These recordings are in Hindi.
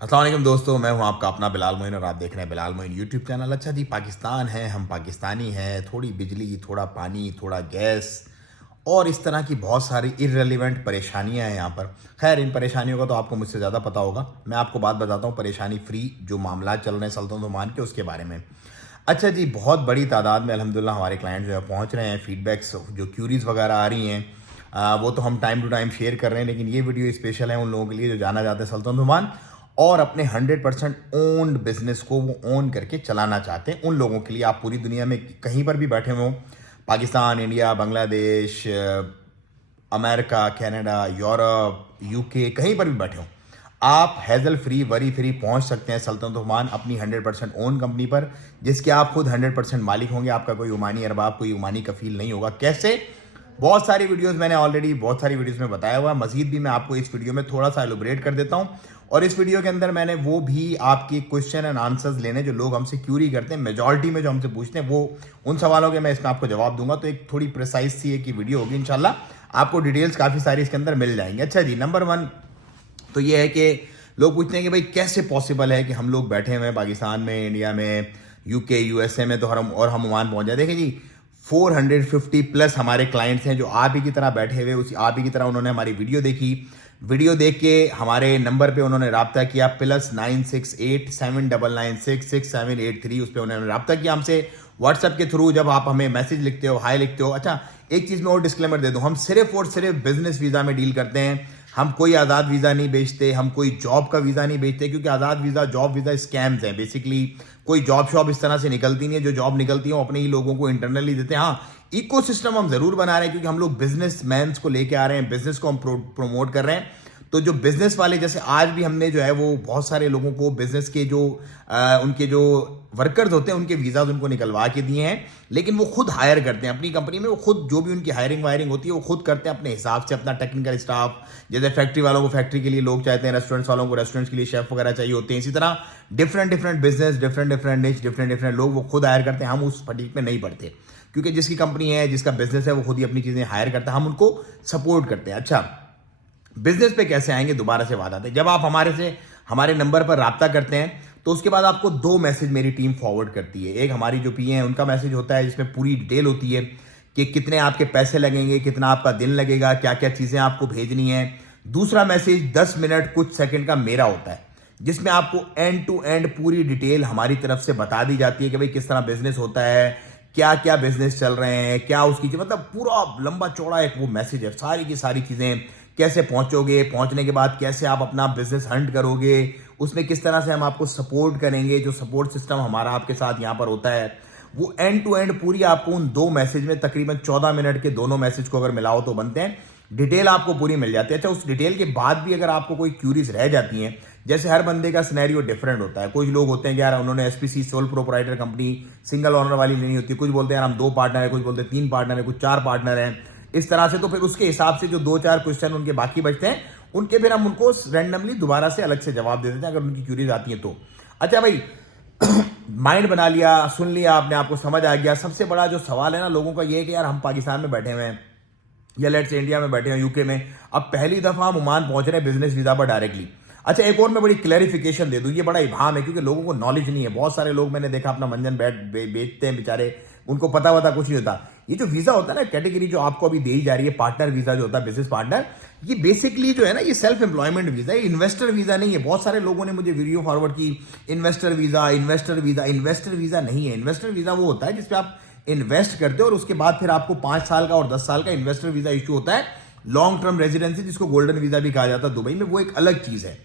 अस्सलाम वालेकुम दोस्तों, मैं हूं आपका अपना बिलाल मोइन और आप देख रहे हैं बिलाल मोइन यूट्यूब चैनल। अच्छा जी, पाकिस्तान है, हम पाकिस्तानी हैं। थोड़ी बिजली, थोड़ा पानी, थोड़ा गैस और इस तरह की बहुत सारी इररिलेवेंट परेशानियां हैं यहाँ पर। खैर, इन परेशानियों का तो आपको मुझसे ज़्यादा पता होगा। मैं आपको बात बताता हूँ परेशानी फ्री जो मामला चल रहे हैं सल्तनत ओमान के, उसके बारे में। अच्छा जी, बहुत बड़ी तादाद में अल्हम्दुलिल्लाह हमारे क्लाइंट जो है पहुँच रहे हैं। फीडबैक्स जो क्यूरीज वगैरह आ रही हैं, वो तो हम टाइम टू टाइम शेयर कर रहे हैं, लेकिन ये वीडियो स्पेशल है उन लोगों के लिए जो जाना चाहते हैं सल्तनत ओमान और अपने 100% ओन्ड बिजनेस को वो ओन करके चलाना चाहते हैं। उन लोगों के लिए आप पूरी दुनिया में कहीं पर भी बैठे हुए हो, Pakistan, India, Bangladesh, America, Canada, Europe, UK, कहीं पर भी बैठे हो, आप हैजल फ्री, वरी फ्री पहुंच सकते हैं सल्तनत ओमान अपनी 100% ओन कंपनी पर, जिसके आप खुद 100% मालिक होंगे। आपका कोई ओमानी अरबाब, कोई ओमानी कफील नहीं होगा। कैसे? बहुत सारी वीडियोस मैंने ऑलरेडी बहुत सारी वीडियोस में बताया हुआ है। मजीद भी मैं आपको इस वीडियो में थोड़ा सा एलोबरेट कर देता हूं। और इस वीडियो के अंदर मैंने वो भी आपके क्वेश्चन एंड आंसर्स लेने जो लोग हमसे क्यूरी करते हैं, मेजॉरिटी में जो हमसे पूछते हैं, वो उन सवालों के मैं इसमें आपको जवाब दूंगा। तो एक थोड़ी प्रिसाइज सी एक वीडियो होगी इंशाल्लाह, आपको डिटेल्स काफ़ी सारी इसके अंदर मिल जाएंगे। अच्छा जी, नंबर 1 तो ये है कि लोग पूछते हैं कि भाई कैसे पॉसिबल है कि हम लोग बैठे हुए हैं पाकिस्तान में, इंडिया में, यूके, यूएसए में, तो हम ओमान पहुंच जाए। देखिए जी, 450 प्लस हमारे क्लाइंट्स हैं जो आप ही की तरह बैठे हुए, उसी आप ही की तरह उन्होंने हमारी वीडियो देख के हमारे नंबर पे उन्होंने रब्ता किया, +968-799-66783, उस पर उन्होंने रब्ता किया हमसे व्हाट्सएप के थ्रू। जब आप हमें मैसेज लिखते हो, हाई लिखते हो। अच्छा, एक चीज़ में और डिस्क्लेमर दे दूं, हम सिर्फ और सिर्फ बिजनेस वीज़ा में डील करते हैं। हम कोई आज़ाद वीज़ा नहीं बेचते, हम कोई जॉब का वीज़ा नहीं बेचते, क्योंकि आज़ाद वीज़ा, जॉब वीज़ा स्कैम्स हैं बेसिकली। कोई जॉब शॉब इस तरह से निकलती नहीं है। जो जॉब निकलती है वो अपने ही लोगों को इंटरनली देते हैं। हाँ, इकोसिस्टम हम जरूर बना रहे हैं, क्योंकि हम लोग बिजनेस मैन्स को लेके आ रहे हैं, बिजनेस को हम प्रमोट कर रहे हैं। तो जो बिजनेस वाले, जैसे आज भी हमने जो है वो बहुत सारे लोगों को बिजनेस के जो उनके जो वर्कर्स होते हैं उनके वीज़ाज उनको निकलवा के दिए हैं, लेकिन वो खुद हायर करते हैं अपनी कंपनी में। वो खुद जो भी उनकी हायरिंग वायरिंग होती है वो खुद करते हैं अपने हिसाब से, अपना टेक्निकल स्टाफ। जैसे फैक्ट्री वालों को फैक्ट्री के लिए लोग चाहते हैं, रेस्टोरेंट्स वालों को रेस्टोरेंट्स के लिए शेफ वगैरह चाहिए होते हैं। इसी तरह different different business, different different निच, डिफरेंट डिफरेंट लोग वो खुद हायर करते हैं। हम उस फटीक में नहीं पड़ते, क्योंकि जिसकी कंपनी है, जिसका बिजनेस है, वो खुद ही अपनी चीज़ें हायर करता है, हम उनको सपोर्ट करते हैं। अच्छा, बिजनेस पे कैसे आएंगे, दोबारा से बात आते हैं। जब आप हमारे नंबर पर राब्ता करते हैं, तो उसके बाद आपको 2 मैसेज मेरी टीम फॉरवर्ड करती है। एक हमारी जो पीए हैं उनका मैसेज होता है, जिसमें पूरी डिटेल होती है कि कितने आपके पैसे लगेंगे, कितना आपका दिन लगेगा, क्या क्या चीज़ें आपको भेजनी है। दूसरा मैसेज 10 मिनट कुछ सेकंड का मेरा होता है, जिसमें आपको एंड टू एंड पूरी डिटेल हमारी तरफ से बता दी जाती है कि भाई किस तरह बिजनेस होता है, क्या क्या बिजनेस चल रहे हैं, क्या उसकी, मतलब पूरा लंबा चौड़ा एक वो मैसेज है। सारी की सारी चीज़ें, कैसे पहुंचोगे, पहुंचने के बाद कैसे आप अपना बिजनेस हंट करोगे, उसमें किस तरह से हम आपको सपोर्ट करेंगे, जो सपोर्ट सिस्टम हमारा आपके साथ यहाँ पर होता है, वो एंड टू एंड पूरी आपको उन 2 मैसेज में, तकरीबन 14 मिनट के दोनों मैसेज को अगर मिलाओ तो बनते हैं, डिटेल आपको पूरी मिल जाती है। अच्छा, उस डिटेल के बाद भी अगर आपको कोई क्यूरीज रह जाती हैं, जैसे हर बंदे का सिनेरियो डिफरेंट होता है। कुछ लोग होते हैं कि यार उन्होंने SPC, sole proprietor company, single owner वाली लेनी होती है। कुछ बोलते हैं यार हम 2 पार्टनर है, कुछ बोलते हैं 3 पार्टनर है, कुछ 4 पार्टनर हैं, इस तरह से। तो फिर उसके हिसाब से जो 2-4 क्वेश्चन उनके बाकी बचते हैं, उनके फिर हम उनको रैंडमली दोबारा से अलग से जवाब दे देते हैं, अगर उनकी क्यूरीज आती है तो। अच्छा भाई, माइंड बना लिया, सुन लिया आपने, आपको समझ आ गया। सबसे बड़ा जो सवाल है ना लोगों का, ये है कि यार हम पाकिस्तान में बैठे हुए हैं या लेट्स से इंडिया में बैठे हैं, यूके में, अब पहली दफा हम ओमान पहुंच रहे हैं बिजनेस वीजा पर डायरेक्टली। अच्छा, एक और मैं बड़ी क्लैरिफिकेशन दे दूं, ये बड़ा इबाम है, क्योंकि लोगों को नॉलेज नहीं है। बहुत सारे लोग मैंने देखा अपना मंजन बेचते हैं बेचारे, उनको पता वता कुछ नहीं होता। ये जो वीजा होता है ना, कैटेगरी जो आपको अभी दी जा रही है, पार्टनर वीजा जो होता है, बिजनेस पार्टनर, ये बेसिकली जो है ना, ये सेल्फ एम्प्लॉयमेंट वीजा है, इन्वेस्टर वीजा नहीं है। बहुत सारे लोगों ने मुझे वीडियो फॉरवर्ड की, investor visa, investor visa. Investor visa नहीं है। इन्वेस्टर वीजा वो होता है जिसपे आप इन्वेस्ट करते हो और उसके बाद फिर आपको 5 साल का और 10 साल का इन्वेस्टर वीजा इशू होता है। लॉन्ग टर्म रेजिडेंसी, जिसको गोल्डन वीजा भी कहा जाता है दुबई में, वो एक अलग चीज है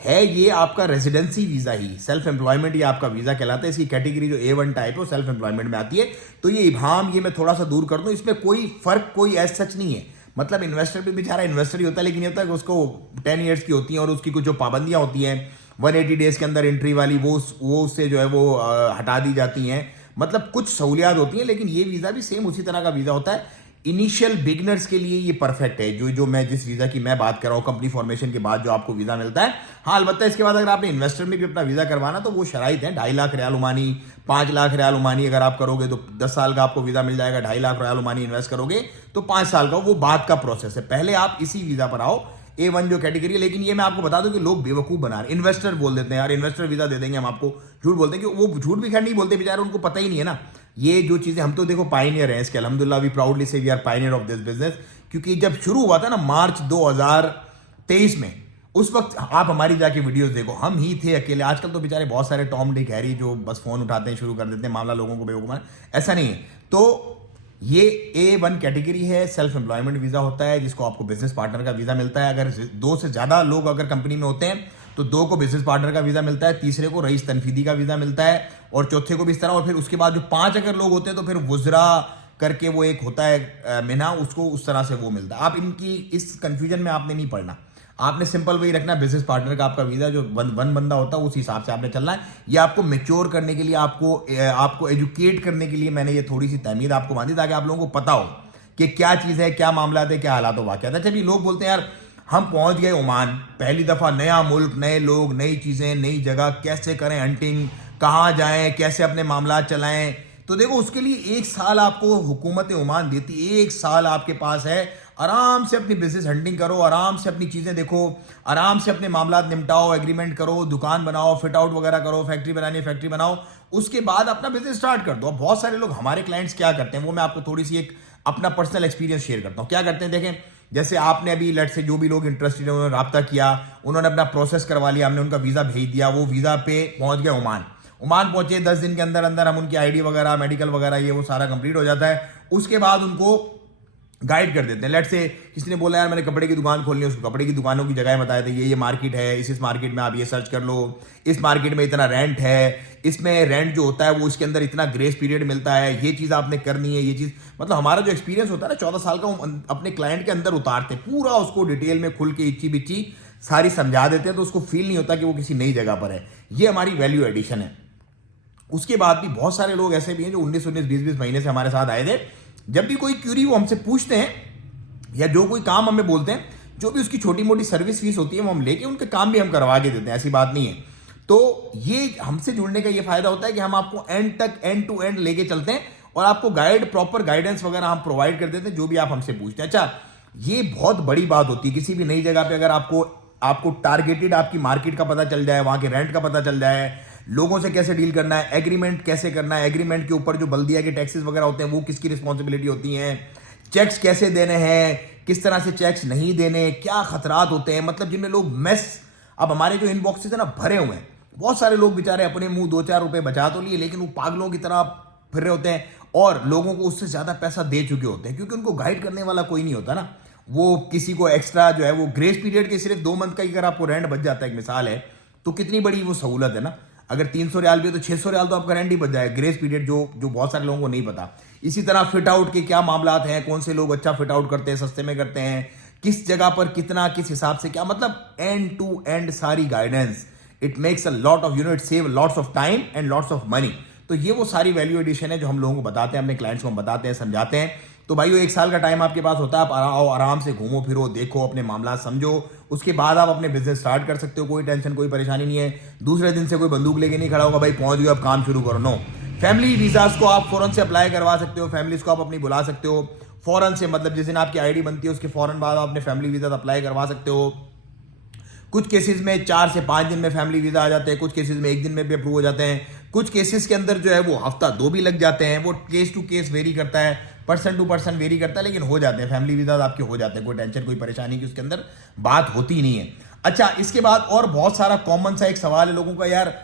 ये आपका रेजिडेंसी वीजा ही, सेल्फ एम्प्लॉयमेंट ये आपका वीजा कहलाता है। इसकी कैटेगरी जो A1 टाइप है वो सेल्फ एम्प्लॉयमेंट में आती है। तो ये इबाम, ये मैं थोड़ा सा दूर कर दूं, इसमें कोई फर्क, कोई एज सच नहीं है। मतलब इन्वेस्टर भी बेचारा इन्वेस्टर ही होता है, लेकिन ये होता है कि उसको 10 ईयर्स की होती हैं और उसकी कुछ जो पाबंदियां होती हैं 180 डेज के अंदर एंट्री वाली, वो उससे जो है वो हटा दी जाती हैं। मतलब कुछ सहूलियात होती हैं, लेकिन ये वीजा भी सेम उसी तरह का वीजा होता है। इनिशियल बिगनर्स के लिए ये परफेक्ट है, जो मैं जिस वीजा की मैं बात कर रहा हूँ, कंपनी फॉर्मेशन के बाद जो आपको वीजा मिलता है। हाँ, अलबत्ता इसके बाद अगर आपने इन्वेस्टर में भी अपना वीजा करवाना, तो वो शराइत है, 2.5 लाख रियाल ओमानी, 5 लाख रियाल ओमानी अगर आप करोगे तो 10 साल का आपको वीजा मिल जाएगा। 2.5 लाख रियाल ओमानी इन्वेस्ट करोगे तो 5 साल का, वो बात का प्रोसेस है। पहले आप इसी वीजा पर आओ, A1 जो कैटेगरी है। लेकिन ये मैं आपको बता दूं कि लोग बेवकूफ़ बना रहे हैं, इन्वेस्टर बोल देते हैं यार इन्वेस्टर वीज़ा दे देंगे हम आपको, झूठ बोलते हैं कि वो झूठ भी खैर नहीं बोलते बेचारे, उनको पता ही नहीं है ना ये जो चीज़ें। हम तो देखो पाइनियर हैं इसके, अल्हम्दुलिल्लाह वी प्राउडली से we are pioneer of this business. क्योंकि जब शुरू हुआ था ना मार्च 2023 में, उस वक्त आप हमारी जाके वीडियोस देखो, हम ही थे अकेले। आजकल तो बेचारे बहुत सारे टॉम डिक हैरी जो बस फोन उठाते हैं शुरू कर देते हैं मामला लोगों को बेवकूफ़ बनाना, ऐसा नहीं है। तो ये A1 कैटेगरी है, सेल्फ एम्प्लॉयमेंट वीज़ा होता है जिसको आपको बिजनेस पार्टनर का वीज़ा मिलता है। अगर 2 से ज़्यादा लोग अगर कंपनी में होते हैं तो 2 को बिजनेस पार्टनर का वीज़ा मिलता है, तीसरे को रईस तनफीदी का वीज़ा मिलता है, और चौथे को भी इस तरह। और फिर उसके बाद जो 5 अगर लोग होते हैं तो फिर वुजरा करके वो एक होता है मिना, उसको उस तरह से वो मिलता है। आप इनकी इस कंफ्यूजन में आपने नहीं पड़ना, आपने सिंपल वही रखना, बिजनेस पार्टनर का आपका वीज़ा जो वन बंदा होता है उस हिसाब से आपने चलना है। ये आपको मैच्योर करने के लिए, आपको एजुकेट करने के लिए मैंने ये थोड़ी सी तहमीद आपको बांधी, ताकि आप लोगों को पता हो कि क्या चीज़ है, क्या मामला है, क्या हालात वाक़यात है। अच्छा भी लोग बोलते हैं यार हम पहुंच गए ओमान, पहली दफ़ा नया मुल्क, नए लोग, नई चीज़ें, नई जगह, कैसे करें हंटिंग, कहाँ जाएं, कैसे अपने मामला चलाएं। तो देखो उसके लिए 1 साल आपको हुकूमत ओमान देती है, 1 साल आपके पास है, आराम से अपनी बिजनेस हंटिंग करो, आराम से अपनी चीज़ें देखो, आराम से अपने मामला निपटाओ, एग्रीमेंट करो, दुकान बनाओ, फिट आउट वगैरह करो, फैक्ट्री बनानी है फैक्ट्री बनाओ, उसके बाद अपना बिजनेस स्टार्ट कर दो। अब बहुत सारे लोग, हमारे क्लाइंट्स क्या करते हैं वो मैं आपको थोड़ी सी एक अपना पर्सनल एक्सपीरियंस शेयर करता हूँ। क्या करते हैं देखें, जैसे आपने अभी लेट से जो भी लोग इंटरेस्टेड है उन्होंने रब्ता किया, उन्होंने अपना प्रोसेस करवा लिया, हमने उनका वीज़ा भेज दिया, वो वीज़ा पे पहुंच गया ओमान। ओमान पहुंचे 10 दिन के अंदर अंदर हम उनकी आईडी वगैरह, मेडिकल वगैरह ये वो सारा कंप्लीट हो जाता है। उसके बाद उनको गाइड कर देते हैं। लेट से किसी ने बोला यार मैंने कपड़े की दुकान खोलनी है, उसको कपड़े की दुकानों की जगह बताए थे, ये मार्केट है, इस मार्केट में आप ये सर्च कर लो, इस मार्केट में इतना रेंट है, इसमें रेंट जो होता है वो इसके अंदर इतना ग्रेस पीरियड मिलता है, ये चीज़ आपने करनी है, ये चीज़। मतलब हमारा जो एक्सपीरियंस होता है ना 14 साल का, हम अपने क्लाइंट के अंदर उतारते हैं, पूरा उसको डिटेल में खुल के इच्ची बिच्ची सारी समझा देते हैं, तो उसको फील नहीं होता कि वो किसी नई जगह पर है। ये हमारी वैल्यू एडिशन है। उसके बाद भी बहुत सारे लोग ऐसे भी हैं जो 19-19, 20-20 महीने से हमारे साथ आए थे। जब भी कोई क्यूरी वो हमसे पूछते हैं या जो कोई काम हमें बोलते हैं, जो भी उसकी छोटी मोटी सर्विस फीस होती है वो हम लेके उनके काम भी हम करवा के देते हैं, ऐसी बात नहीं है। तो ये हमसे जुड़ने का ये फायदा होता है कि हम आपको एंड तक, एंड टू एंड लेके चलते हैं, और आपको प्रॉपर गाइडेंस वगैरह हम प्रोवाइड कर देते हैं जो भी आप हमसे पूछते हैं। अच्छा, ये बहुत बड़ी बात होती है किसी भी नई जगह पे, अगर आपको टारगेटेड आपकी मार्केट का पता चल जाए, वहां के रेंट का पता चल जाए, लोगों से कैसे डील करना है, एग्रीमेंट कैसे करना है, एग्रीमेंट के ऊपर जो बल्दिया के टैक्सेस वगैरह होते हैं वो किसकी रिस्पॉन्सिबिलिटी होती हैं, चेक्स कैसे देने हैं, किस तरह से चेक्स नहीं देने, क्या खतरात होते हैं, मतलब जिनमें लोग अब हमारे जो इनबॉक्सेस है ना भरे हुए हैं, बहुत सारे लोग बेचारे अपने मुंह 2-4 रुपए बचा तो लिए, लेकिन वो पागलों की तरह फिर रहे होते हैं और लोगों को उससे ज्यादा पैसा दे चुके होते हैं, क्योंकि उनको गाइड करने वाला कोई नहीं होता ना। वो किसी को एक्स्ट्रा जो है वो ग्रेस पीरियड के सिर्फ 2 मंथ का ही अगर आपको रेंट बच जाता है, एक मिसाल है, तो कितनी बड़ी वो सहूलत है ना। अगर 300 रियाल भी है तो 600 रियाल तो आपका रेंट ही बच जाए, ग्रेस पीरियड जो बहुत सारे लोगों को नहीं पता। इसी तरह फिट आउट के क्या मामलात हैं, कौन से लोग अच्छा फिट आउट करते हैं, सस्ते में करते हैं, किस जगह पर कितना, किस हिसाब से क्या, मतलब एंड टू एंड सारी guidance. It makes a lot of it save lots of time and lots of money. तो ये वो सारी वैल्यू एडिशन है जो हम लोगों को बताते हैं, अपने क्लाइंट्स को हम बताते हैं, समझाते हैं। तो भाइयों 1 साल का टाइम आपके पास होता है, आप आओ आराम से घूमो फिरो, देखो, अपने मामला समझो, उसके बाद आप अपने बिजनेस स्टार्ट कर सकते हो। कोई टेंशन, कोई परेशानी नहीं है। दूसरे दिन से कोई बंदूक लेके नहीं खड़ा होगा भाई पहुंच गए अब काम शुरू करो, नो। फैमिली वीजास को आप फौरन से अप्लाई करवा सकते हो, फैमिलीज को आप अपनी बुला सकते हो फौरन से, मतलब जिस दिन आपकी आईडी बनती है उसके फौरन बाद आप अपने फैमिली वीजा अप्लाई करवा सकते हो। कुछ केसेस में 4 से 5 दिन में फैमिली वीजा आ जाते हैं, कुछ केसेस में 1 दिन में भी अप्रूव हो जाते हैं, कुछ केसेस के अंदर जो है वो हफ्ता 2 भी लग जाते हैं। वो केस टू केस वेरी करता है, पर्सन टू पर्सन वेरी करता है, लेकिन हो जाते हैं फैमिली वीजा आपके, हो जाते हैं। कोई टेंशन, कोई परेशानी की उसके अंदर बात होती नहीं है। अच्छा, इसके बाद और बहुत सारा कॉमन सा एक सवाल है लोगों का, यार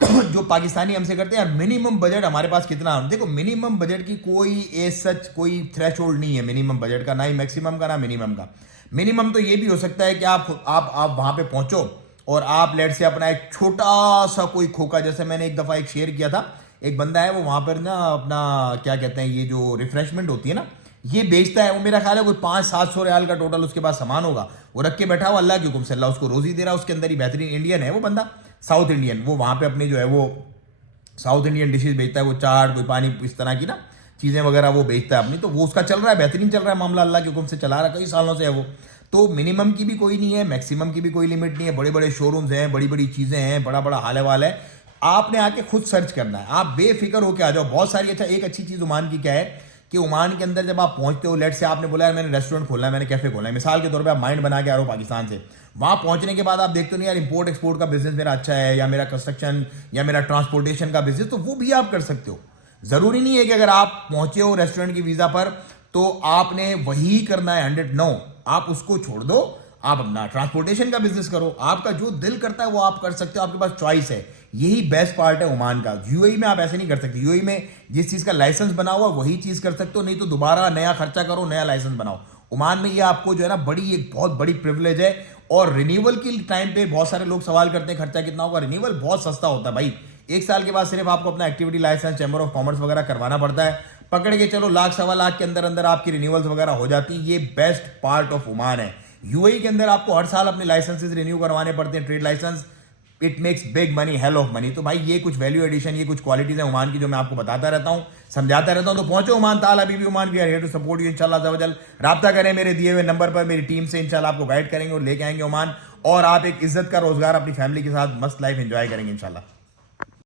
जो पाकिस्तानी हमसे करते हैं, यार मिनिमम बजट हमारे पास कितना है। देखो मिनिमम बजट की कोई सच कोई थ्रेशोल्ड नहीं है मिनिमम बजट का, ना ही मैक्सिमम का ना मिनिमम का। मिनिमम तो ये भी हो सकता है कि आप वहां पे पहुंचो और आप लेट से अपना एक छोटा सा कोई खोखा, जैसे मैंने एक दफा एक शेयर किया था, एक बंदा है वो वहां पर ना अपना क्या कहते हैं, ये जो रिफ्रेशमेंट होती है ना, ये बेचता है। वो मेरा ख्याल है कोई 500-700 रियाल का टोटल उसके पास सामान होगा, वो रख के बैठा हुआ, अल्लाह के हुक्म से अल्लाह उसको रोजी दे रहा है। उसके अंदर ही बेहतरीन इंडियन है वो बंदा, साउथ इंडियन। वो वहां पे अपनी जो है वो साउथ इंडियन डिशेज बेचता है, वो चाट, कोई पानी, इस तरह की ना चीजें वगैरह वो बेचता है अपनी। तो वो उसका चल रहा है, बेहतरीन चल रहा है मामला, अल्लाह के हुक्म से चला रहा है, कई सालों से है वो। तो मिनिमम की भी कोई नहीं है, मैक्सिमम की भी कोई लिमिट नहीं है। बड़े बड़े शोरूम्स हैं, बड़ी बड़ी चीजें हैं, बड़ा बड़ा हाल वाल है। आपने आके खुद सर्च करना है, आप बेफिक्र होकर आ जाओ। बहुत सारी, अच्छा एक अच्छी चीज ओमान की क्या है कि ओमान के अंदर जब आप पहुंचते हो, लेट से आपने बोला यार मैंने रेस्टोरेंट खोलना है, मैंने कैफे खोलना है, मिसाल के तौर पे आप माइंड बना के आ रहे हो पाकिस्तान से, वहां पहुंचने के बाद आप देखते हो नहीं यार इंपोर्ट एक्सपोर्ट का बिजनेस मेरा अच्छा है, या मेरा कंस्ट्रक्शन या मेरा ट्रांसपोर्टेशन का बिजनेस, तो वो भी आप कर सकते हो। जरूरी नहीं है कि अगर आप पहुंचे हो रेस्टोरेंट की वीजा पर तो आपने वही करना है 100, आप उसको छोड़ दो, आप अपना ट्रांसपोर्टेशन का बिजनेस करो, आपका जो दिल करता है वो आप कर सकते हो, आपके पास चॉइस है। यही बेस्ट पार्ट है ओमान का। यूएई में आप ऐसे नहीं कर सकते, यूएई में जिस चीज का लाइसेंस बना हुआ वही चीज कर सकते हो, नहीं तो दोबारा नया खर्चा करो, नया लाइसेंस बनाओ। ओमान में ये आपको जो है ना बड़ी एक बहुत बड़ी प्रिविलेज है। और रिन्यूअल के टाइम पे बहुत सारे लोग सवाल करते हैं खर्चा कितना होगा, रिन्यूअल बहुत सस्ता होता है भाई। 1 साल के बाद सिर्फ आपको अपना activity license, chamber of commerce वगैरह करवाना पड़ता है, पकड़ के चलो 1,00,000-1,25,000 के अंदर अंदर आपकी रिन्यूअल्स वगैरह हो जाती है। ये बेस्ट पार्ट ऑफ ओमान है। यूएई के अंदर आपको हर साल अपने लाइसेंसेस रिन्यू करवाने पड़ते हैं, trade license. It makes big money, hell of money. तो भाई ये कुछ वैल्यू एडिशन, ये कुछ क्वालिटीज है ओमान की जो मैं आपको बताता रहता हूं, समझाता रहता हूं। तो पहुंचो ओमान, ताल अभी भी Oman, we are here to support you इंशाल्लाह अज़्ज़ा राब्ता करें मेरे दिए हुए नंबर पर, मेरी टीम से इंशाल्लाह आपको गाइड करेंगे और लेके आएंगे ओमान, और आप एक इज्जत का रोजगार अपनी फैमिली के साथ मस्त लाइफ एंजॉय करेंगे इंशाल्लाह।